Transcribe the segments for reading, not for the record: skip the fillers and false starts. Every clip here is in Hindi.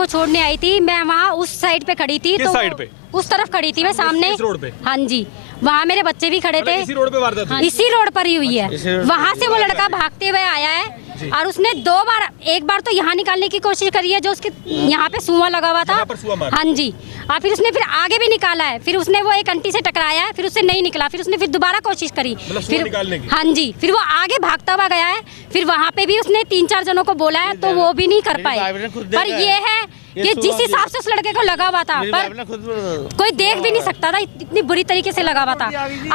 को छोड़ने आई थी, मैं वहाँ उस साइड पे खड़ी थी। किस तो साइड पे? उस तरफ खड़ी थी मैं सामने। इस रोड पे? हाँ जी, वहाँ मेरे बच्चे भी खड़े थे। इसी रोड पे वारदात हुई? हाँ, इसी रोड पर ही हुई है। वहाँ से वो लड़का भागते हुए आया है और उसने एक बार तो यहाँ निकालने की कोशिश करी है, जो उसके यहाँ पे सुआ लगा हुआ था। हाँ जी, और फिर उसने आगे भी निकाला है। फिर उसने वो एक आंटी से टकराया है, फिर उससे नहीं निकला। फिर उसने दोबारा कोशिश करी, फिर हाँ जी, फिर वो आगे भागता हुआ गया है। फिर वहाँ पे भी उसने 3-4 जनों को बोला है, तो वो भी नहीं कर पाए। पर ये है कि जिस हिसाब से उस लड़के को लगा हुआ था, पर कोई देख भी नहीं सकता था, इतनी बुरी तरीके से लगा हुआ था।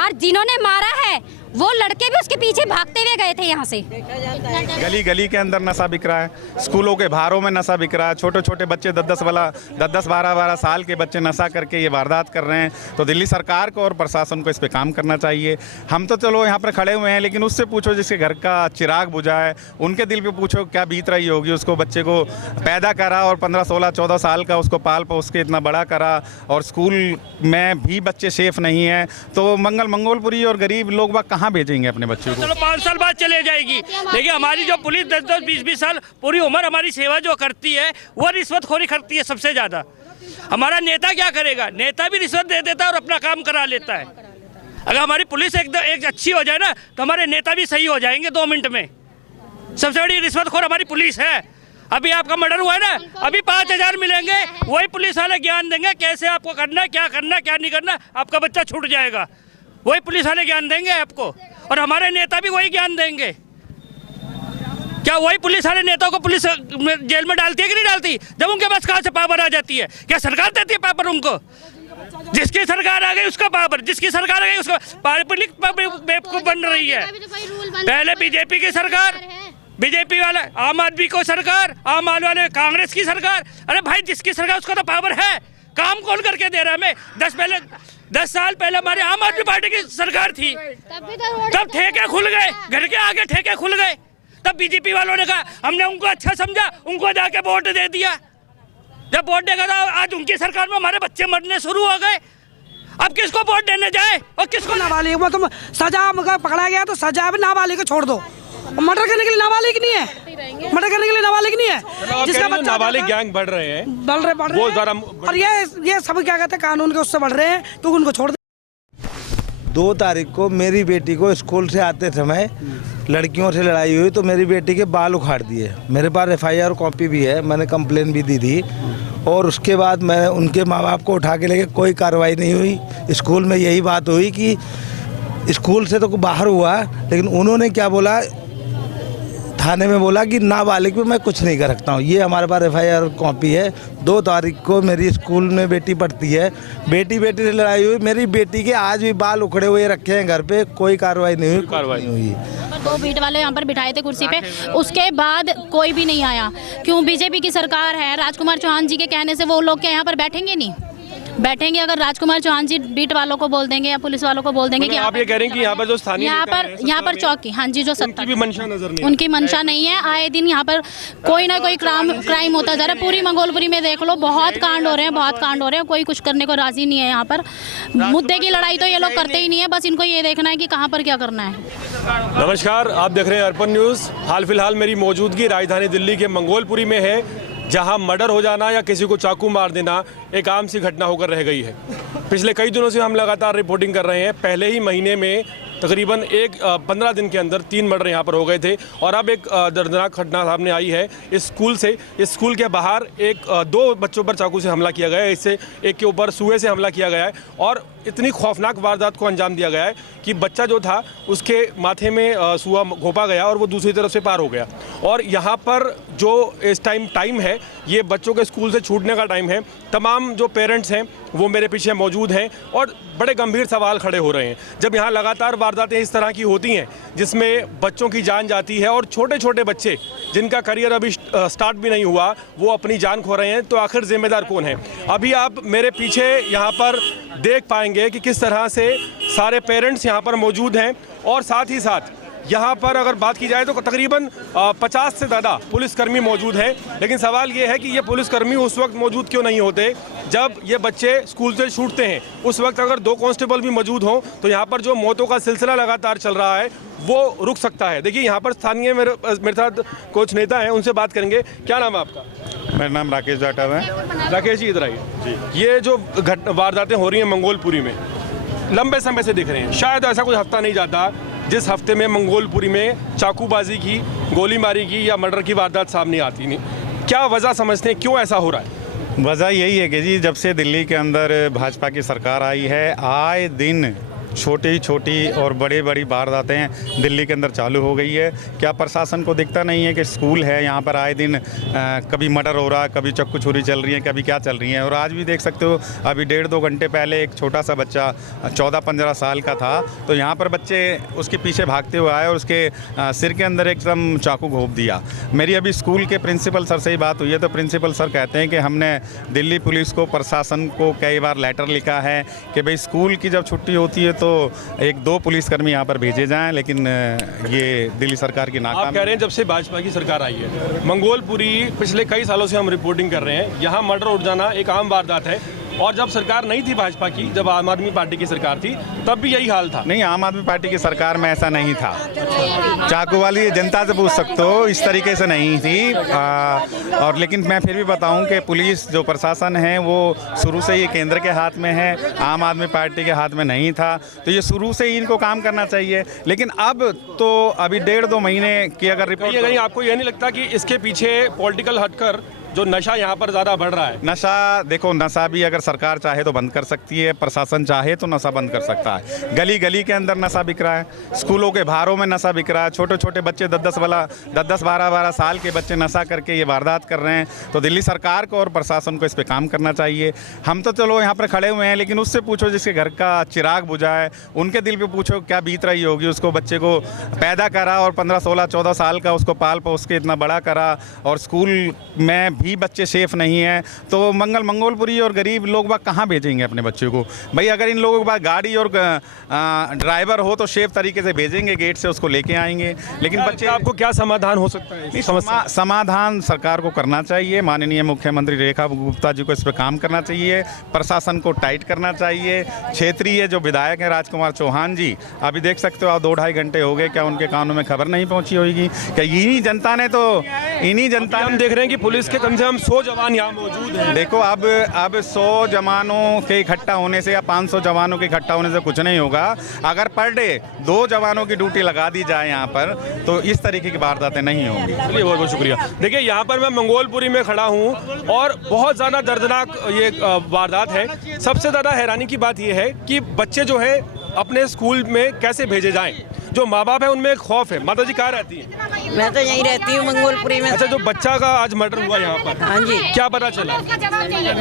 और जिन्होंने मारा है वो लड़के भी उसके पीछे भागते हुए गए थे यहाँ से। गली गली के अंदर नशा बिक रहा है, स्कूलों के बाहरों में नशा बिक रहा है। छोटे छोटे बच्चे 10-10 12-12 साल के बच्चे नशा करके ये वारदात कर रहे हैं। तो दिल्ली सरकार को और प्रशासन को इस पे काम करना चाहिए। हम तो चलो यहाँ पर खड़े हुए हैं, लेकिन उससे पूछो जिसके घर का चिराग बुझा है, उनके दिल पे पूछो क्या बीत रही होगी। उसको बच्चे को पैदा करा और 15-16-14 साल का उसको पाल पोस के इतना बड़ा करा, और स्कूल में भी बच्चे सेफ नहीं हैं। तो मंगोलपुरी और गरीब लोग कहाँ भेजेंगे अपने बच्चों को? चलो 5 साल बाद चले जाएगी, लेकिन हमारी जो पुलिस 10-10, 20-20 साल पूरी उम्र हमारी सेवा जो करती है, वो रिश्वतखोरी करती है सबसे ज्यादा। हमारा नेता क्या करेगा? नेता भी रिश्वत दे देता है और अपना काम करा लेता है। अगर हमारी पुलिस एक अच्छी हो जाए ना, तो हमारे नेता भी सही हो जाएंगे 2 मिनट में। सबसे बड़ी रिश्वतखोर हमारी पुलिस है। अभी आपका मर्डर हुआ है ना, अभी 5,000 मिलेंगे, वही पुलिस वाले ज्ञान देंगे कैसे आपको करना है, क्या करना है, क्या नहीं करना। आपका बच्चा छूट जाएगा, वही पुलिस वाले ज्ञान देंगे आपको, और हमारे नेता भी वही ज्ञान देंगे। क्या वही पुलिस वाले नेताओं को पुलिस जेल में डालती है कि नहीं डालती? जब उनके पास कहाँ से पावर आ जाती है? क्या सरकार देती है पावर उनको? जिसकी सरकार आ गई उसका पावर, जिसकी सरकार आ गई उसका पब्लिक बेवकूफ बन रही है। पहले बीजेपी की सरकार, बीजेपी वाला आम आदमी को सरकार, आम आदमी वाले कांग्रेस की सरकार। अरे भाई, जिसकी सरकार उसका तो पावर है। काम कौन करके दे रहा है हमें? 10 साल पहले हमारे आम आदमी पार्टी की सरकार थी, तब ठेके खुल गए, घर के आगे ठेके खुल गए। तब बीजेपी वालों ने कहा, हमने उनको अच्छा समझा, उनको जाके वोट दे दिया। जब वोट देगा, आज उनकी सरकार में हमारे बच्चे मरने शुरू हो गए। अब किसको वोट देने जाए और किसको? नाबालिग वो तुम सजा पकड़ा गया तो सजा भी नाबालिग को छोड़ दो। मर्डर करने के लिए नाबालिग नहीं है, मर्डर करने के लिए नाबालिग नहीं है। जिसका बच्चा नाबालिग गैंग बढ़ रहे हैं, बढ़ रहे और ये सब क्या कहते हैं, कानून के उससे बढ़ रहे हैं, तो उनको छोड़ दो। 2 तारीख को मेरी बेटी को स्कूल से आते समय लड़कियों से लड़ाई हुई, तो मेरी बेटी के बाल उखाड़ दिए। मेरे पास FIR कॉपी भी है, मैंने कंप्लेन भी दी थी। और उसके बाद मैं उनके माँ बाप को उठा के लेके, कोई कार्रवाई नहीं हुई। स्कूल में यही बात हुई कि स्कूल से तो बाहर हुआ, लेकिन उन्होंने क्या बोला, थाने में बोला कि नाबालिग पे मैं कुछ नहीं कर सकता हूँ। ये हमारे पास FIR कॉपी है। 2 तारीख को मेरी स्कूल में बेटी पढ़ती है, बेटी से लड़ाई हुई। मेरी बेटी के आज भी बाल उखड़े हुए रखे हैं घर पे, कोई कार्रवाई नहीं हुई। 2 बीट वाले यहाँ पर बिठाए थे कुर्सी पे, उसके बाद कोई भी नहीं आया। क्यों? बीजेपी की सरकार है, राजकुमार चौहान जी के कहने से वो लोग क्या यहाँ पर बैठेंगे? नहीं बैठेंगे। अगर राजकुमार चौहान जी बीट वालों को बोल देंगे या पुलिस वालों को बोल देंगे कि आप ये कह रहे हैं कि यहाँ पर जो स्थानीय यहाँ पर चौकी, हाँ जी, जो सत्ता उनकी मंशा नजर नहीं, उनकी मंशा नहीं है। आए दिन यहाँ पर कोई ना कोई क्राइम होता जा रहा है। पूरी मंगोलपुरी में देख लो, बहुत कांड हो रहे हैं, बहुत कांड हो रहे हैं। कोई कुछ करने को राजी नहीं है यहाँ पर। मुद्दे की लड़ाई तो ये लोग करते ही नहीं है, बस इनको ये देखना है कि कहाँ पर क्या करना है। नमस्कार, आप देख रहे हैं अर्पण न्यूज़। हाल फिलहाल मेरी मौजूदगी राजधानी दिल्ली के मंगोलपुरी में है, जहां मर्डर हो जाना या किसी को चाकू मार देना एक आम सी घटना होकर रह गई है। पिछले कई दिनों से हम लगातार रिपोर्टिंग कर रहे हैं। पहले ही महीने में तकरीबन 15 दिन के अंदर 3 मर्डर यहाँ पर हो गए थे, और अब एक दर्दनाक घटना सामने आई है इस स्कूल से। इस स्कूल के बाहर 2 बच्चों पर चाकू से हमला किया गया है, इससे एक के ऊपर सुए से हमला किया गया है, और इतनी खौफनाक वारदात को अंजाम दिया गया है कि बच्चा जो था उसके माथे में सुआ घोंपा गया और वो दूसरी तरफ से पार हो गया। और यहाँ पर जो इस टाइम है, ये बच्चों के स्कूल से छूटने का टाइम है। तमाम जो पेरेंट्स हैं वो मेरे पीछे मौजूद हैं और बड़े गंभीर सवाल खड़े हो रहे हैं। जब यहाँ लगातार वारदातें इस तरह की होती हैं जिसमें बच्चों की जान जाती है, और छोटे छोटे बच्चे जिनका करियर अभी स्टार्ट भी नहीं हुआ, वो अपनी जान खो रहे हैं, तो आखिर जिम्मेदार कौन है? अभी आप मेरे पीछे यहाँ पर देख पाएंगे कि किस तरह से सारे पेरेंट्स यहाँ पर मौजूद हैं, और साथ ही साथ यहाँ पर अगर बात की जाए तो तकरीबन 50 से ज़्यादा पुलिसकर्मी मौजूद हैं। लेकिन सवाल ये है कि ये पुलिसकर्मी उस वक्त मौजूद क्यों नहीं होते जब ये बच्चे स्कूल से छूटते हैं? उस वक्त अगर 2 कांस्टेबल भी मौजूद हों तो यहाँ पर जो मौतों का सिलसिला लगातार चल रहा है वो रुक सकता है। देखिए यहाँ पर स्थानीय मेरे साथ कुछ नेता हैं, उनसे बात करेंगे। क्या नाम है आपका? मेरा नाम राकेश जाटव है। राकेश जी इधर आइए। ये जो वारदातें हो रही हैं मंगोलपुरी में, लंबे समय से दिख रहे हैं, शायद ऐसा कोई हफ्ता नहीं जाता जिस हफ्ते में मंगोलपुरी में चाकूबाजी की, गोली मारी की या मर्डर की वारदात सामने आती नहीं। क्या वजह समझते हैं, क्यों ऐसा हो रहा है? वजह यही है कि जी जब से दिल्ली के अंदर भाजपा की सरकार आई है, आए दिन छोटी और बड़ी वारदातें दिल्ली के अंदर चालू हो गई है। क्या प्रशासन को दिखता नहीं है कि स्कूल है, यहाँ पर आए दिन कभी मर्डर हो रहा है, कभी चक्कू छुरी चल रही है, कभी क्या चल रही है। और आज भी देख सकते हो, अभी 1.5-2 घंटे पहले एक छोटा सा बच्चा 14-15 साल का था, तो यहाँ पर बच्चे उसके पीछे भागते हुए आए और उसके सिर के अंदर एकदम चाकू घोंप दिया। मेरी अभी स्कूल के प्रिंसिपल सर से ही बात हुई है, तो प्रिंसिपल सर कहते हैं कि हमने दिल्ली पुलिस को, प्रशासन को कई बार लेटर लिखा है कि भाई स्कूल की जब छुट्टी होती है तो 1-2 पुलिसकर्मी यहाँ पर भेजे जाएं, लेकिन ये दिल्ली सरकार की नाकामी। आप कह रहे हैं जब से भाजपा की सरकार आई है, मंगोलपुरी पिछले कई सालों से हम रिपोर्टिंग कर रहे हैं, यहाँ मर्डर उठ जाना एक आम वारदात है। और जब सरकार नहीं थी भाजपा की, जब आम आदमी पार्टी की सरकार थी, तब भी यही हाल था। नहीं, आम आदमी पार्टी की सरकार में ऐसा नहीं था। चाकू वाली जनता से पूछ सकते हो, इस तरीके से नहीं थी। और लेकिन मैं फिर भी बताऊं कि पुलिस जो प्रशासन है वो शुरू से ही केंद्र के हाथ में है, आम आदमी पार्टी के हाथ में नहीं था। तो ये शुरू से ही इनको काम करना चाहिए। लेकिन अब तो अभी 1.5-2 महीने की अगर रिपोर्ट, कहीं आपको ये नहीं लगता कि इसके पीछे पॉलिटिकल हटकर जो नशा यहाँ पर ज़्यादा बढ़ रहा है? नशा, देखो, नशा भी अगर सरकार चाहे तो बंद कर सकती है, प्रशासन चाहे तो नशा बंद कर सकता है। गली गली के अंदर नशा बिक रहा है, स्कूलों के बाहरों में नशा बिक रहा है, छोटे बच्चे 10-10, 12-12 साल के बच्चे नशा करके ये वारदात कर रहे हैं। तो दिल्ली सरकार को और प्रशासन को इस पर काम करना चाहिए। हम तो चलो यहाँ पर खड़े हुए हैं, लेकिन उससे पूछो जिसके घर का चिराग बुझा है, उनके दिल पर पूछो क्या बीत रही होगी। उसको बच्चे को पैदा करा और 15, 16, 14 साल का उसको पाल पोस के इतना बड़ा करा, और स्कूल में भी बच्चे सेफ नहीं है, तो मंगोलपुरी और गरीब लोग बाग कहाँ भेजेंगे अपने बच्चों को? भाई अगर इन लोगों के पास गाड़ी और ड्राइवर हो तो सेफ तरीके से भेजेंगे, गेट से उसको लेके आएंगे। लेकिन बच्चे, आपको क्या समाधान हो सकता है? समाधान सरकार को करना चाहिए। माननीय मुख्यमंत्री रेखा गुप्ता जी को इस पर काम करना चाहिए, प्रशासन को टाइट करना चाहिए। क्षेत्रीय जो विधायक हैं राजकुमार चौहान जी, अभी देख सकते हो आप 2-2.5 घंटे हो गए, क्या उनके कानों में खबर नहीं पहुंची होगी? क्या इन्हीं जनता ने हम देख रहे हैं कि पुलिस के कम से कम 100 जवान यहाँ मौजूद हैं। देखो अब 100 जवानों के इकट्ठा होने से या 500 जवानों के इकट्ठा होने से कुछ नहीं होगा। अगर पर डे 2 जवानों की ड्यूटी लगा दी जाए यहाँ पर, तो इस तरीके की वारदातें नहीं होंगी। चलिए, बहुत बहुत शुक्रिया। देखिए यहाँ पर मैं मंगोलपुरी में खड़ा हूँ और बहुत ज़्यादा दर्दनाक ये वारदात है। सबसे ज़्यादा हैरानी की बात यह है कि बच्चे जो है अपने स्कूल में कैसे भेजे जाएं। जो माँ बाप है उनमें एक खौफ है। माता जी कहाँ रहती हैं? मैं तो यहीं रहती हूँ, मंगोलपुरी में। अच्छा, जो बच्चा का आज मर्डर हुआ यहाँ पर, हाँ जी, क्या पता चला?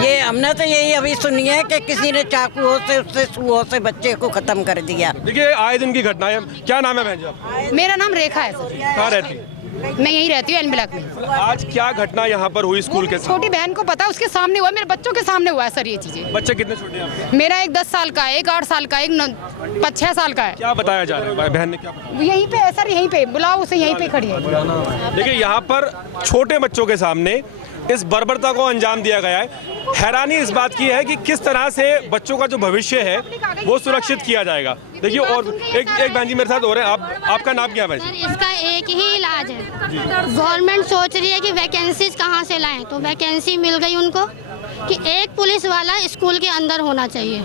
ये हमने तो यही अभी सुनी है कि किसी ने चाकू से, उससे सुओं से बच्चे को खत्म कर दिया। देखिए आए दिन की घटना है। क्या नाम है बहन जी आपका? मेरा नाम रेखा है सर। कहाँ रहती है? मैं यहीं रहती हूँ, एन ब्लॉक में। आज क्या घटना यहाँ पर हुई स्कूल के? छोटी बहन को पता, उसके सामने हुआ, मेरे बच्चों के सामने हुआ है सर ये चीजें। बच्चे कितने छोटे हैं आपके? मेरा एक 10 साल का है, एक 8 साल का है, एक 5-6 साल का है। क्या बताया जा रहा है? बहन ने क्या बताया? यहीं पे है सर, यहीं पे बुलाओ उसे, यहीं पे खड़ी है। देखिए यहाँ पर छोटे बच्चों के सामने इस बर्बरता को अंजाम दिया गया है। हैरानी इस बात की है कि किस तरह से बच्चों का जो भविष्य है वो सुरक्षित किया जाएगा। देखिए, और एक बहन जी मेरे साथ हो रहे हैं। आपका नाम क्या है? इसका एक ही इलाज है। गवर्नमेंट सोच रही है कि वैकेंसीज कहाँ से लाएं, तो वैकेंसी मिल गई उनको कि एक पुलिस वाला स्कूल के अंदर होना चाहिए।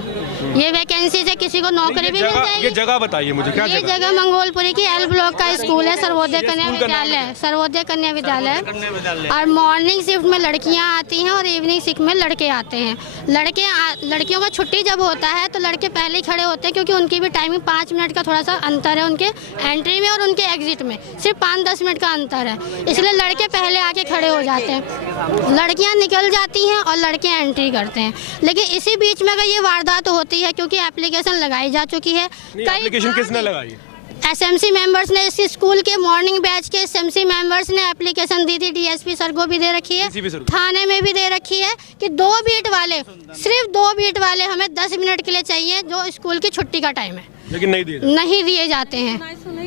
ये वैकेंसी से किसी को नौकरी भी मिल जाएगी। ये जगह बताइए मुझे, क्या ये जगह मंगोलपुरी की एल ब्लॉक का स्कूल है, सर्वोदय कन्या विद्यालय, सर्वोदय कन्या विद्यालय। और मॉर्निंग शिफ्ट में लड़कियां आती हैं और इवनिंग शिफ्ट में लड़के आते हैं। लड़कियों का छुट्टी जब होता है तो लड़के पहले ही खड़े होते हैं, क्योंकि उनकी भी टाइमिंग 5 मिनट का थोड़ा सा अंतर है उनके एंट्री में और उनके एग्जिट में, सिर्फ 5-10 मिनट का अंतर है, इसलिए लड़के पहले आके खड़े हो जाते हैं। लड़कियाँ निकल जाती हैं और लड़के एंट्री करते हैं। लेकिन इसी बीच में अगर ये वारदात होती है, क्योंकि एप्लीकेशन लगाई जा चुकी है। एप्लीकेशन किसने लगाई? एसएमसी मेंबर्स ने, इस स्कूल के मॉर्निंग बैच के एसएमसी मेंबर्स ने एप्लीकेशन दी थी। डीएसपी सर को भी दे रखी है, थाने में भी दे रखी है कि 2 बीट वाले, सिर्फ 2 बीट वाले हमें 10 मिनट के लिए चाहिए, जो स्कूल की छुट्टी का टाइम है। लेकिन नहीं दिए जाते हैं।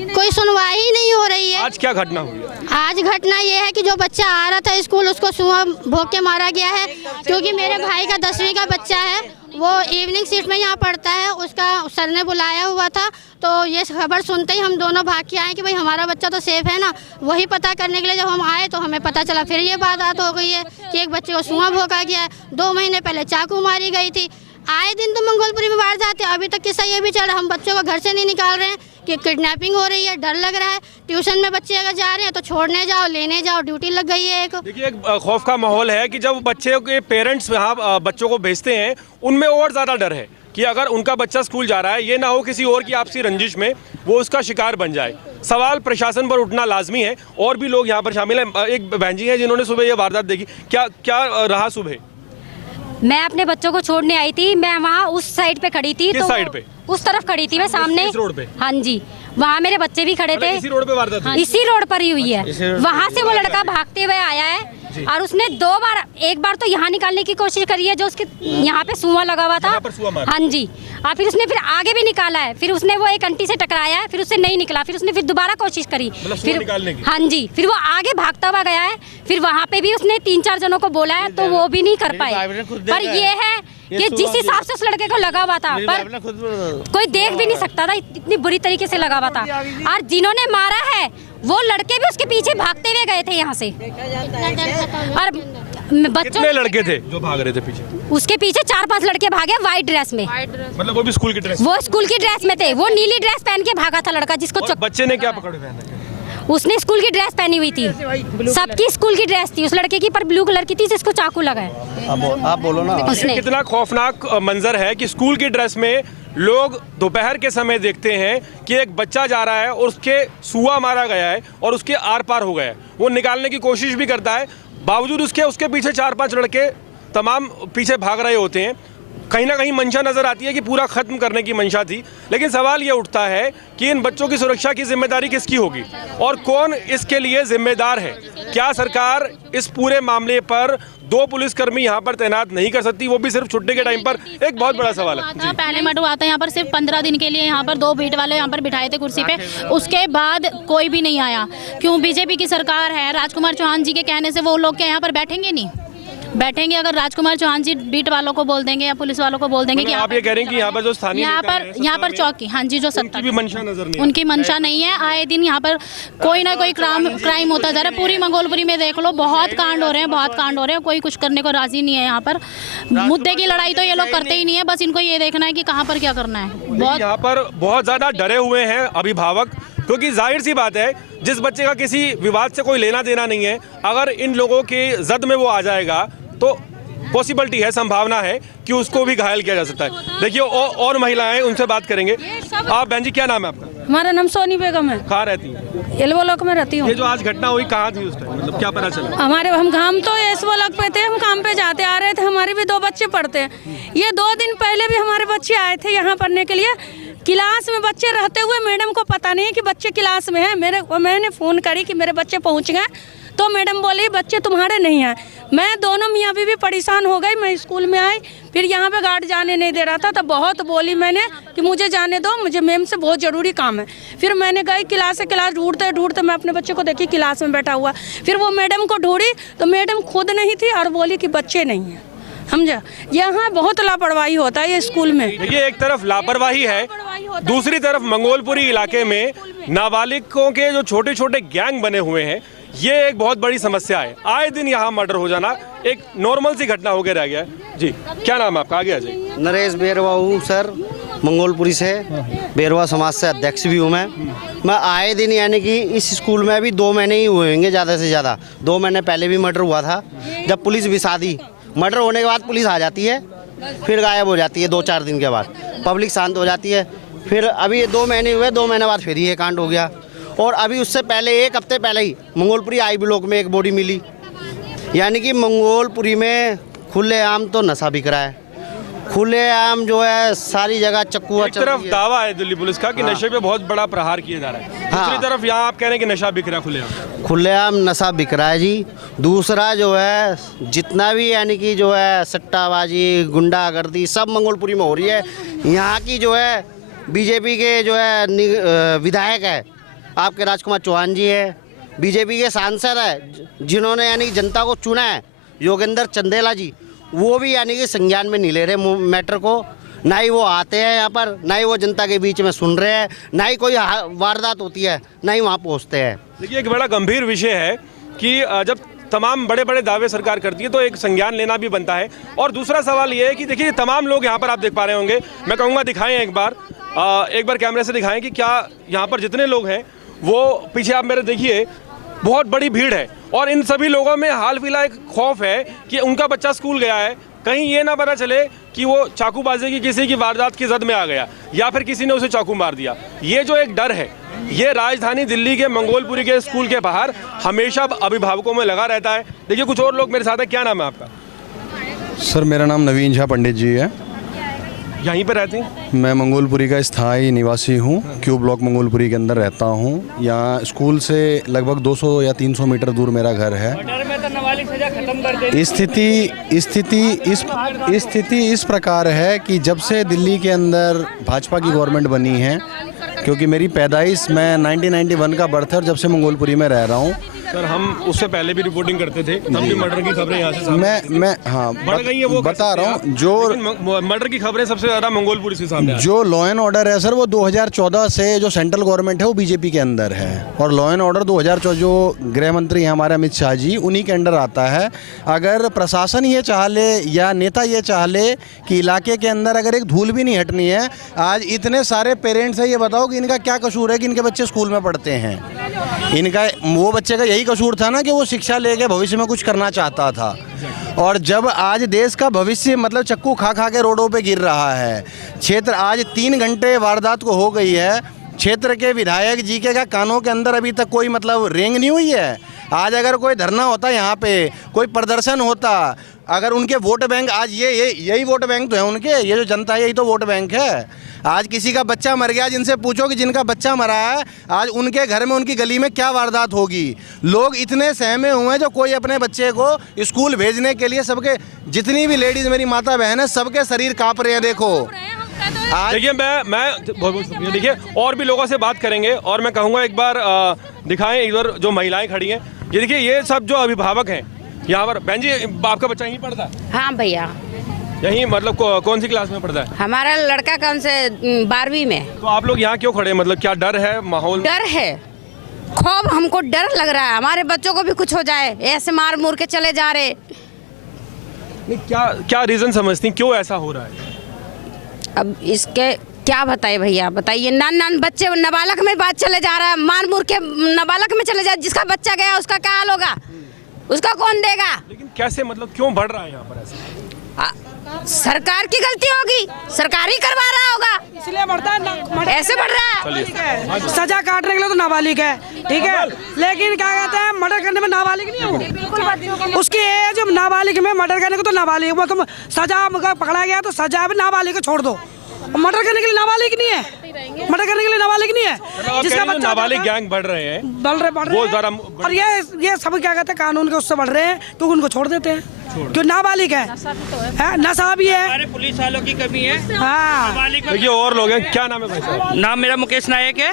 कोई सुनवाई ही नहीं हो रही है। आज क्या घटना हुई? आज घटना ये है कि जो बच्चा आ रहा था स्कूल, उसको सुबह भोग के मारा गया है। क्योंकि मेरे भाई का 10वीं का बच्चा है वो इवनिंग शिफ्ट में यहाँ पढ़ता है, उसका सर ने बुलाया हुआ था, तो ये खबर सुनते ही हम दोनों भाग के आए कि भाई हमारा बच्चा तो सेफ है ना। वही पता करने के लिए जब हम आए तो हमें पता चला फिर ये बात हो गई है कि एक बच्चे को सुआ भोंका गया है। 2 महीने पहले चाकू मारी गई थी। आए दिन तो मंगोलपुरी में बाहर जाते हैं, अभी तक किस्सा ये भी चल रहा है, हम बच्चों को घर से नहीं निकाल रहे हैं कि किडनैपिंग हो रही है, डर लग रहा है। ट्यूशन में बच्चे अगर जा रहे हैं तो छोड़ने जाओ, लेने जाओ, ड्यूटी लग गई है एक। देखिए एक खौफ का माहौल है कि जब बच्चे के पेरेंट्स यहाँ बच्चों को भेजते हैं उनमें और ज़्यादा डर है कि अगर उनका बच्चा स्कूल जा रहा है ये ना हो किसी और की आपसी रंजिश में वो उसका शिकार बन जाए। सवाल प्रशासन पर उठना लाजमी है। और भी लोग यहाँ पर शामिल हैं। एक बहन जी हैं जिन्होंने सुबह ये वारदात देखी, क्या रहा सुबह? मैं अपने बच्चों को छोड़ने आई थी, मैं वहाँ उस साइड पे खड़ी थी। किस साइड पे? उस तरफ खड़ी थी मैं सामने। इस रोड पे? हाँ जी, वहाँ मेरे बच्चे भी खड़े थे। इसी रोड पे वारदात हुई? इसी रोड पर ही हुई है। वहाँ से वो लड़का भागते हुए आया है और उसने 2 बार, एक बार तो यहाँ निकालने की कोशिश करी है जो उसके यहाँ पे सुआ लगा हुआ था। हाँ जी, और फिर उसने फिर आगे भी निकाला है। फिर उसने वो एक आंटी से टकराया है, फिर उससे नहीं निकला, फिर उसने फिर दोबारा कोशिश करी, फिर हाँ जी, फिर वो आगे भागता हुआ गया है। फिर वहाँ पे भी उसने 3-4 जनों को बोला है तो वो भी नहीं कर पाए। पर ये है कि जिस हिसाब से उस लड़के को लगा हुआ था पर कोई देख भी नहीं सकता था, इतनी बुरी तरीके से लगा हुआ था। और जिन्होंने मारा है वो लड़के भी उसके पीछे भागते हुए गए थे यहाँ से। और बच्चों, कितने लड़के थे जो भाग रहे थे पीछे? उसके पीछे 4-5 लड़के भागे व्हाइट ड्रेस में। मतलब वो भी स्कूल की ड्रेस? वो स्कूल की ड्रेस में थे। वो नीली ड्रेस पहन के भागा था लड़का जिसको बच्चे ने क्या पकड़ पहना? उसने स्कूल की ड्रेस पहनी हुई थी, सबकी स्कूल की ड्रेस थी। उस लड़के की पर ब्लू कलर की थी जिसको चाकू लगा है। आप बोलो ना। उसने कितना खौफनाक मंजर है कि स्कूल की ड्रेस में लोग दोपहर के समय देखते हैं कि एक बच्चा जा रहा है और उसके सुआ मारा गया है और उसके आर पार हो गया है। वो निकालने की कोशिश भी करता है, बावजूद उसके पीछे 4-5 लड़के तमाम पीछे भाग रहे होते हैं। कहीं ना कहीं मंशा नजर आती है कि पूरा खत्म करने की मंशा थी। लेकिन सवाल ये उठता है कि इन बच्चों की सुरक्षा की जिम्मेदारी किसकी होगी और कौन इसके लिए जिम्मेदार है? क्या सरकार इस पूरे मामले पर 2 पुलिसकर्मी यहाँ पर तैनात नहीं कर सकती, वो भी सिर्फ छुट्टी के टाइम पर? एक बहुत बड़ा सवाल है। पहले मर्डर हुआ था यहाँ पर सिर्फ 15 दिन के लिए, यहाँ पर 2 बीट वाले यहाँ पर बिठाए थे कुर्सी पे, उसके बाद कोई भी नहीं आया। क्यों? बीजेपी की सरकार है, राजकुमार चौहान जी के कहने से वो लोग क्या यहाँ पर बैठेंगे? नहीं बैठेंगे। अगर राजकुमार चौहान जी बीट वालों को बोल देंगे या पुलिस वालों को बोल देंगे कि आप ये कह रहे हैं कि यहाँ पर जो स्थानीय यहाँ पर चौकी, हाँ जी, जो सत्ता भी मंशा नजर नहीं, उनकी मंशा नहीं है। आए दिन यहाँ पर कोई ना कोई क्राइम होता जा रहा है। पूरी मंगोलपुरी में देख लो, बहुत कांड हो रहे हैं, बहुत कांड हो रहे हैं। कोई कुछ करने को राजी नहीं है यहाँ पर। मुद्दे की लड़ाई तो ये लोग करते ही नहीं है, बस इनको ये देखना है कि कहाँ पर क्या करना है। बहुत यहाँ पर बहुत ज्यादा डरे हुए हैं अभिभावक, क्योंकि जाहिर सी बात है जिस बच्चे का किसी विवाद से कोई लेना देना नहीं है, अगर इन लोगों के जद में वो आ जाएगा तो पॉसिबिलिटी है, संभावना है कि उसको भी घायल किया जा सकता है। देखिए और महिलाएं, उनसे बात करेंगे। आप बहन जी, क्या नाम है आपका? हमारा नाम सोनी बेगम है। कहाँ रहती है? एल्बोलॉक में रहती हूँ। ये जो आज घटना हुई कहाँ थी उस टाइम, मतलब क्या पता चला? हम तो एल्बोलॉक पे थे, हम काम पे जाते आ रहे थे, हमारे भी 2 बच्चे पढ़ते हैं। ये 2 दिन पहले भी हमारे बच्चे आए थे यहाँ पढ़ने के लिए। क्लास में बच्चे रहते हुए मैडम को पता नहीं है कि बच्चे क्लास में हैं। मैंने फ़ोन करी कि मेरे बच्चे पहुँच गए, तो मैडम बोली बच्चे तुम्हारे नहीं हैं। मैं दोनों मियाँ बीवी परेशान हो गई। मैं स्कूल में आई, फिर यहाँ पे गार्ड जाने नहीं दे रहा था, तो बहुत बोली मैंने कि मुझे जाने दो, मुझे मैम से बहुत ज़रूरी काम है। फिर मैंने गई क्लास से क्लास ढूंढते मैं अपने बच्चे को देखी क्लास में बैठा हुआ। फिर वो मैडम को ढूंढी तो मैडम खुद नहीं थी और बोली कि बच्चे नहीं हैं। समझा? यहाँ बहुत लापरवाही होता है ये स्कूल में। देखिए, एक तरफ लापरवाही है, दूसरी तरफ मंगोलपुरी इलाके में नाबालिगों के जो छोटे छोटे गैंग बने हुए हैं, ये एक बहुत बड़ी समस्या है। आए दिन यहाँ मर्डर हो जाना एक नॉर्मल सी घटना होकर रह गया है। जी, क्या नाम है आपका? आगे आ जाइए। नरेश बेरवा हूँ सर, मंगोलपुरी से, बेरवा समाज से अध्यक्ष भी हूँ मैं आए दिन, यानी कि इस स्कूल में अभी 2 महीने ही हुए होंगे ज़्यादा से ज़्यादा। 2 महीने पहले भी मर्डर हुआ था, जब पुलिस विसादी। मर्डर होने के बाद पुलिस आ जाती है, फिर गायब हो जाती है 2-4 दिन के बाद, पब्लिक शांत हो जाती है। फिर अभी ये 2 महीने हुए, 2 महीने बाद फिर ये कांड हो गया। और अभी उससे पहले 1 हफ्ते पहले ही मंगोलपुरी आई ब्लॉक में एक बॉडी मिली। यानी कि मंगोलपुरी में खुलेआम तो नशा बिक रहा है, खुलेआम जो है सारी जगह चक्कू। एक तरफ दावा है दिल्ली पुलिस का कि नशे पे बहुत बड़ा प्रहार किया जा रहा है, दूसरी तरफ यहाँ आप कह रहे हैं कि नशा बिक रहा है, खुलेआम नशा बिक रहा है जी। दूसरा जो है जितना भी यानी कि जो है सट्टाबाजी, गुंडागर्दी सब मंगोलपुरी में हो रही है। यहाँ की जो है बीजेपी के जो है विधायक है आपके राजकुमार चौहान जी है, बीजेपी के सांसद है जिन्होंने यानी जनता को चुना है, योगेंद्र चंदेला जी, वो भी यानी कि संज्ञान में नहीं ले रहे मैटर को। ना ही वो आते हैं यहाँ पर, ना ही वो जनता के बीच में सुन रहे हैं, ना ही कोई वारदात होती है, ना ही वहाँ पहुँचते हैं। देखिए एक बड़ा गंभीर विषय है कि जब तमाम बड़े बड़े दावे सरकार करती है तो एक संज्ञान लेना भी बनता है। और दूसरा सवाल ये है कि देखिए तमाम लोग यहाँ पर आप देख पा रहे होंगे, मैं कहूँगा दिखाएं एक बार कैमरे से दिखाएं कि क्या यहाँ पर जितने लोग हैं वो पीछे आप मेरे देखिए बहुत बड़ी भीड़ है। और इन सभी लोगों में हाल फिलहाल एक खौफ है कि उनका बच्चा स्कूल गया है, कहीं ये ना पता चले कि वो चाकूबाजी की किसी की वारदात की जद में आ गया या फिर किसी ने उसे चाकू मार दिया। ये जो एक डर है ये राजधानी दिल्ली के मंगोलपुरी के स्कूल के बाहर हमेशा अभिभावकों में लगा रहता है। देखिए कुछ और लोग मेरे साथ हैं। क्या नाम है आपका? सर मेरा नाम नवीन झा पंडित जी है। यहीं पर रहते हैं? मैं मंगोलपुरी का स्थायी निवासी हूँ, क्यू ब्लॉक मंगोलपुरी के अंदर रहता हूँ। यहाँ स्कूल से लगभग 200 या 300 मीटर दूर मेरा घर है। स्थिति इस प्रकार है कि जब से दिल्ली के अंदर भाजपा की गवर्नमेंट बनी है, क्योंकि मेरी पैदाइश मैं 1991 का बर्थ है और जब से मंगोलपुरी में रह रहा हूँ। सर हम उससे पहले भी रिपोर्टिंग करते थे, तब भी मर्डर की खबरें यहाँ से मैं हाँ बढ़ गई है। वो बता रहा हूँ जो मर्डर की खबरें सबसे ज़्यादा मंगोलपुरी से सामने जो लॉ एंड ऑर्डर है सर वो 2014 से जो सेंट्रल गवर्नमेंट है वो बीजेपी के अंदर है और लॉ एंड ऑर्डर 2014 जो गृह मंत्री हैं हमारे अमित शाह जी उन्हीं के अंडर आता है। अगर प्रशासन ये चाह ले या नेता ये चाह ले कि इलाके के अंदर अगर एक धूल भी नहीं हटनी है, आज इतने सारे पेरेंट्स हैं, ये बताओ कि इनका क्या कसूर है कि इनके बच्चे स्कूल में पढ़ते हैं। इनका वो बच्चे का यही कसूर था ना कि वो शिक्षा लेके भविष्य में कुछ करना चाहता था। और जब आज देश का भविष्य मतलब चक्कू खा खा के रोडों पे गिर रहा है, क्षेत्र आज 3 घंटे वारदात को हो गई है, क्षेत्र के विधायक जी के का कानों के अंदर अभी तक कोई मतलब रेंग नहीं हुई है। आज अगर कोई धरना होता यहाँ पे, कोई प्रदर्शन होता, अगर उनके वोट बैंक आज यही वोट बैंक तो है उनके, ये जो जनता है यही तो वोट बैंक है। आज किसी का बच्चा मर गया, जिनसे पूछो कि जिनका बच्चा मरा है आज उनके घर में उनकी गली में क्या वारदात होगी। लोग इतने सहमे हुए हैं जो कोई अपने बच्चे को स्कूल भेजने के लिए, सबके जितनी भी लेडीज़ मेरी माता बहन है सबके शरीर काँप रहे हैं। देखो देखिए मैं बहुत शुक्रिया। देखिए और भी लोगों से बात करेंगे और मैं कहूँगा एक बार दिखाएं इधर जो महिलाएं खड़ी हैं। ये देखिए ये सब जो अभिभावक हैं यहाँ पर। बहन जी आपका बच्चा यहीं पढ़ता है? हाँ भैया यहीं मतलब कौन सी क्लास में पढ़ता है? हमारा लड़का कौन से 12वीं में। तो आप लोग यहाँ क्यों खड़े हैं? मतलब क्या डर है? माहौल डर है, खूब हमको डर लग रहा है हमारे बच्चों को भी कुछ हो जाए, ऐसे मार मुर के चले जा रहे। क्या रीजन समझती क्यों ऐसा हो रहा है? अब इसके क्या बताए भैया, बताइए। नान बच्चे नाबालग में बात चले जा रहा है, मार मुर के नाबालग में चले जा। जिसका बच्चा गया उसका क्या हाल होगा, उसका कौन देगा? लेकिन कैसे मतलब क्यों बढ़ रहा है यहाँ पर ऐसा? सरकार की गलती होगी, सरकार ही करवा रहा होगा इसलिए बढ़ता है। ऐसे बढ़ रहा है। सजा काटने के लिए तो नाबालिग है, ठीक है, लेकिन क्या कहते हैं मर्डर करने में नाबालिग नहीं हो। उसकी एज नाबालिग में मर्डर करने को तो नाबालिग, वो सजा पकड़ा गया तो सजा भी नाबालिग को छोड़ दो। मर्डर करने के लिए नाबालिग नहीं है, मर्डर करने के लिए नाबालिग नहीं है। जिसका बच्चा नाबालिग गैंग बढ़ रहे हैं, बढ़ रहे हैं। और ये सब क्या कहते हैं कानून के उससे बढ़ रहे हैं तो उनको छोड़ देते हैं क्यों? नाबालिग है, नशा भी है। हमारे पुलिस वालों की कमी है। हाँ देखिए और लोग हैं। क्या नाम है भाई साहब? नाम मेरा मुकेश नायक है।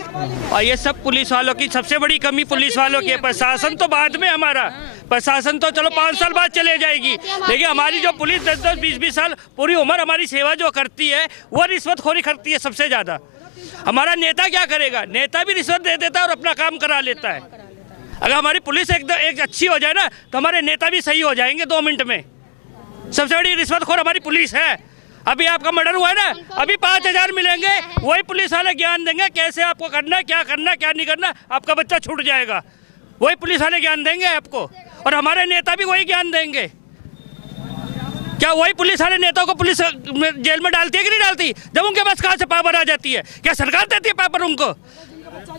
और ये सब पुलिस वालों की सबसे बड़ी कमी पुलिस वालों की है। प्रशासन तो बाद में, हमारा प्रशासन तो चलो 5 साल बाद चले जाएगी, लेकिन हमारी जो पुलिस 10-10, 20-20 साल पूरी उम्र हमारी सेवा जो करती है वो रिश्वतखोरी करती है सबसे ज़्यादा। हमारा नेता क्या करेगा? नेता भी रिश्वत दे देता है और अपना काम करा लेता है। अगर हमारी पुलिस एक अच्छी हो जाए ना तो हमारे नेता भी सही हो जाएंगे 2 मिनट में। सबसे बड़ी रिश्वतखोर हमारी पुलिस है। अभी आपका मर्डर हुआ है ना, अभी 5000 मिलेंगे, वही पुलिस वाले ज्ञान देंगे कैसे आपको करना है, क्या करना है, क्या नहीं करना, आपका बच्चा छूट जाएगा। वही पुलिस वाले ज्ञान देंगे आपको और हमारे नेता भी वही ज्ञान देंगे। क्या वही पुलिस वाले नेताओं को पुलिस जेल में डालती है कि नहीं डालती? जब उनके पास कहाँ से पावर आ जाती है? क्या सरकार देती है पावर उनको?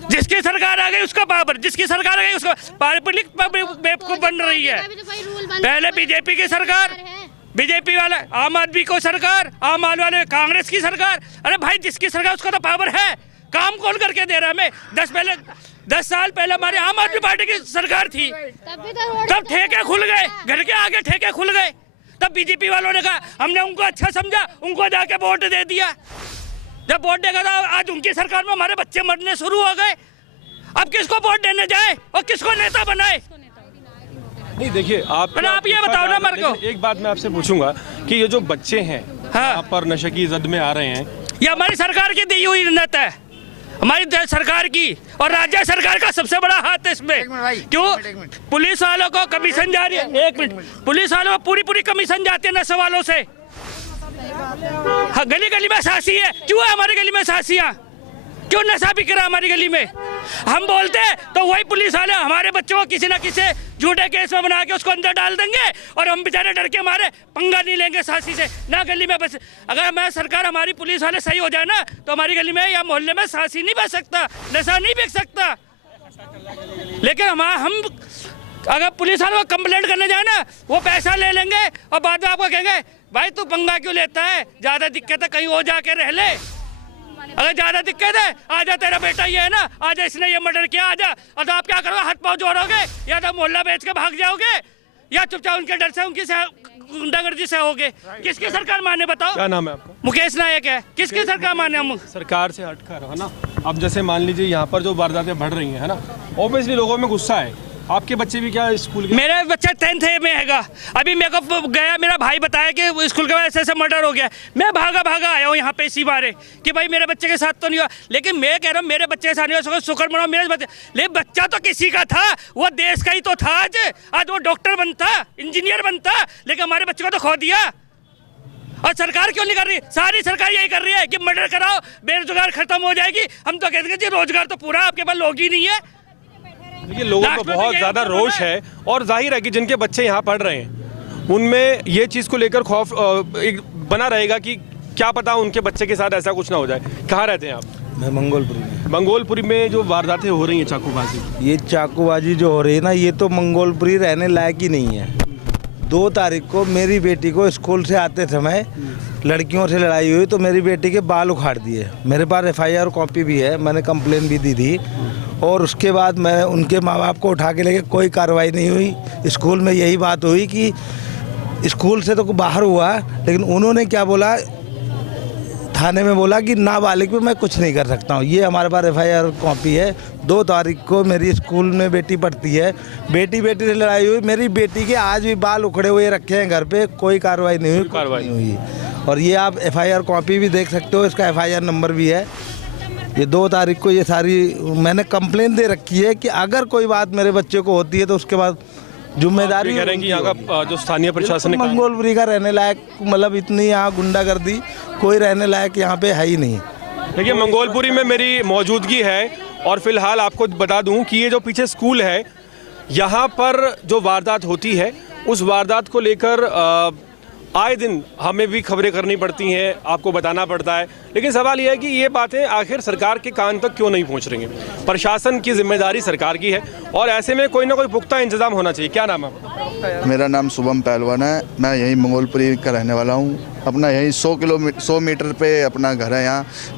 जिसकी सरकार आ गई उसका पावर, जिसकी सरकार आ गई उसका पब्लिक बेवकूफ बन रही है। पहले बीजेपी की सरकार, बीजेपी वाला आम आदमी को सरकार, आम आदमी वाले कांग्रेस की सरकार। अरे भाई जिसकी सरकार उसका तो पावर है, काम कौन करके दे रहा है हमें? 10 साल पहले हमारे आम आदमी पार्टी की सरकार थी, तब ठेके खुल गए, घर के आगे ठेके खुल गए। तब बीजेपी वालों ने कहा, हमने उनको अच्छा समझा, उनको जाके वोट दे दिया। जब वोट देगा था आज उनकी सरकार में हमारे बच्चे मरने शुरू हो गए। अब किसको वोट देने जाए और किसको नेता बनाए? नहीं देखिए आप ये बताओ ना मेरे को, एक बात मैं आपसे पूछूंगा कि ये जो बच्चे हैं यहाँ पर नशे की जद में आ रहे हैं, ये हमारी सरकार की दी हुई नीयत है, हमारी सरकार की और राज्य सरकार का सबसे बड़ा हाथ है इसमें। क्यों? पुलिस वालों को कमीशन जा रही है, 1 मिनट, पुलिस वालों को पूरी कमीशन जाती है नशे वालों से। हाँ, गली गली में सासी है, क्यों है हमारी गली में सासियाँ? क्यों नशा बिक रहा है हमारी गली में? हम बोलते हैं तो वही पुलिस वाले हमारे बच्चों को किसी न किसी झूठे केस में बना के उसको अंदर डाल देंगे और हम बेचारे डर के हमारे पंगा नहीं लेंगे सासी से ना गली में। बस अगर हमारी सरकार, हमारी पुलिस वाले सही हो जाए ना तो हमारी गली में या मोहल्ले में सासी नहीं बच सकता, नशा नहीं बिक सकता। लेकिन हम अगर पुलिस वालों को कंप्लेंट करने जाए ना, वो पैसा ले लेंगे और बाद में आपको कहेंगे भाई तू पंगा क्यों लेता है, ज़्यादा दिक्कत है कहीं और जाके रह ले। अगर ज़्यादा दिक्कत है आजा, तेरा बेटा ये है ना, आजा इसने ये मर्डर किया, आजा। और तो आप क्या करोगे, हाथ पाँव जोड़ोगे या तो मोहल्ला बेच के भाग जाओगे या चुपचाप उनके डर से उनकी गुंडागर्दी से होगे। किसकी सरकार माने बताओ? क्या नाम है आपका? मुकेश नायक है। किसकी सरकार माने हम? सरकार से हटकर है ना। अब जैसे मान लीजिए यहाँ पर जो वारदातें बढ़ रही हैं है ना, ऑब्वियसली लोगों में गुस्सा है। आपके बच्चे भी क्या स्कूल के? मेरा बच्चा 10th में हैगा। अभी मेरे को गया, मेरा भाई बताया कि स्कूल के बाद ऐसे मर्डर हो गया। मैं भागा आया हूँ यहाँ पे इसी बारे कि भाई मेरे बच्चे के साथ तो नहीं हुआ, लेकिन मैं कह रहा हूँ मेरे बच्चे के साथ नहीं हुआ, शुक्र मनाओ मेरे बच्चे। लेकिन बच्चा तो किसी का था, वो देश का ही तो था। आज वो डॉक्टर बनता, इंजीनियर बनता, लेकिन हमारे बच्चे को तो खो दिया। और सरकार क्यों नहीं कर रही? सारी सरकार यही कर रही है कि मर्डर कराओ, बेरोजगार खत्म हो जाएगी। हम तो कहते हैं जी रोजगार तो पूरा आपके पास लोग ही नहीं है। देखिए लोगों को बहुत ज़्यादा रोष है और जाहिर है कि जिनके बच्चे यहाँ पढ़ रहे हैं उनमें ये चीज़ को लेकर खौफ एक बना रहेगा कि क्या पता उनके बच्चे के साथ ऐसा कुछ ना हो जाए। कहाँ रहते हैं आप? मैं मंगोलपुरी में। मंगोलपुरी में जो वारदातें हो रही हैं चाकूबाजी, ये चाकूबाजी जो हो रही है ना, ये तो मंगोलपुरी रहने लायक ही नहीं है। 2 तारीख को मेरी बेटी को स्कूल से आते समय लड़कियों से लड़ाई हुई तो मेरी बेटी के बाल उखाड़ दिए। मेरे पास FIR कॉपी भी है, मैंने कंप्लेन भी दी थी और उसके बाद मैं उनके माँ बाप को उठा के लेके कोई कार्रवाई नहीं हुई। स्कूल में यही बात हुई कि स्कूल से तो बाहर हुआ, लेकिन उन्होंने क्या बोला, थाने में बोला कि नाबालिग पे मैं कुछ नहीं कर सकता हूँ। ये हमारे पास FIR कॉपी है। 2 तारीख को मेरी स्कूल में बेटी पढ़ती है, बेटी से लड़ाई हुई, मेरी बेटी के आज भी बाल उखड़े हुए रखे हैं घर पे, कोई कार्रवाई नहीं हुई, कार्रवाई नहीं हुई। और ये आप FIR कॉपी भी देख सकते हो, इसका FIR नंबर भी है। ये 2 तारीख को ये सारी मैंने कंप्लेन दे रखी है कि अगर कोई बात मेरे बच्चे को होती है तो उसके बाद जिम्मेदारी कह रहे हैं कि यहाँ का जो स्थानीय प्रशासन मंगोलपुरी का रहने लायक, मतलब इतनी यहाँ गुंडागर्दी, कोई रहने लायक यहाँ पे है ही नहीं। देखिए मंगोलपुरी में मेरी मौजूदगी है और फिलहाल आपको बता दूं कि ये जो पीछे स्कूल है, यहाँ पर जो वारदात होती है उस वारदात को लेकर आए दिन हमें भी खबरें करनी पड़ती हैं, आपको बताना पड़ता है। लेकिन सवाल यह है कि ये बातें आखिर सरकार के कान तक क्यों नहीं पहुंच रही हैं? प्रशासन की जिम्मेदारी सरकार की है और ऐसे में कोई ना कोई पुख्ता इंतजाम होना चाहिए। क्या नाम है? मेरा नाम शुभम पहलवान है, मैं यहीं मंगोलपुरी का रहने वाला हूँ। अपना यहीं 100 मीटर पे अपना घर है।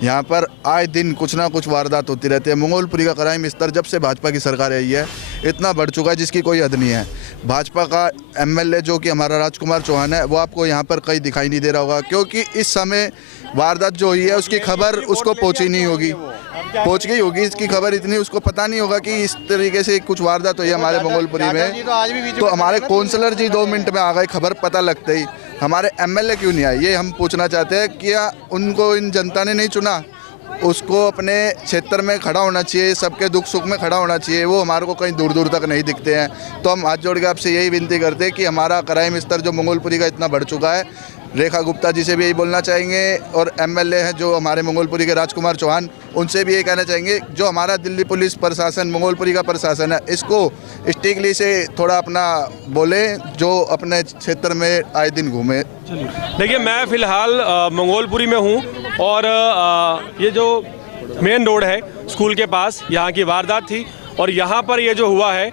यहाँ पर आए दिन कुछ ना कुछ वारदात होती रहती है। मंगोलपुरी का क्राइम स्तर जब से भाजपा की सरकार आई है इतना बढ़ चुका है जिसकी कोई हद नहीं है। भाजपा का MLA जो कि हमारा राजकुमार चौहान है, वो आपको यहाँ पर कहीं दिखाई नहीं दे रहा होगा, क्योंकि इस समय वारदात जो हुई है उसकी खबर उसको पहुँची नहीं होगी, पहुँच गई होगी इसकी खबर, इतनी उसको पता नहीं होगा कि इस तरीके से कुछ वारदात हुई है हमारे मंगोलपुरी में। तो हमारे काउंसलर जी 2 मिनट में आ गए, खबर पता लगते ही। हमारे MLA क्यों नहीं आए, ये हम पूछना चाहते हैं। क्या उनको इन जनता ने नहीं चुना? उसको अपने क्षेत्र में खड़ा होना चाहिए, सबके दुख सुख में खड़ा होना चाहिए। वो हमारे को कहीं दूर दूर तक नहीं दिखते हैं। तो हम हाथ जोड़ के आपसे यही विनती करते हैं कि हमारा क्राइम स्तर जो मंगोलपुरी का इतना बढ़ चुका है, रेखा गुप्ता जी से भी यही बोलना चाहेंगे और MLA हैं जो हमारे मंगोलपुरी के राजकुमार चौहान, उनसे भी यही कहना चाहेंगे जो हमारा दिल्ली पुलिस प्रशासन, मंगोलपुरी का प्रशासन है, इसको स्ट्रिक्टली से थोड़ा अपना बोले, जो अपने क्षेत्र में आए दिन घूमे। देखिए मैं फ़िलहाल मंगोलपुरी में हूँ और ये जो मेन रोड है स्कूल के पास, यहाँ की वारदात थी और यहाँ पर ये जो हुआ है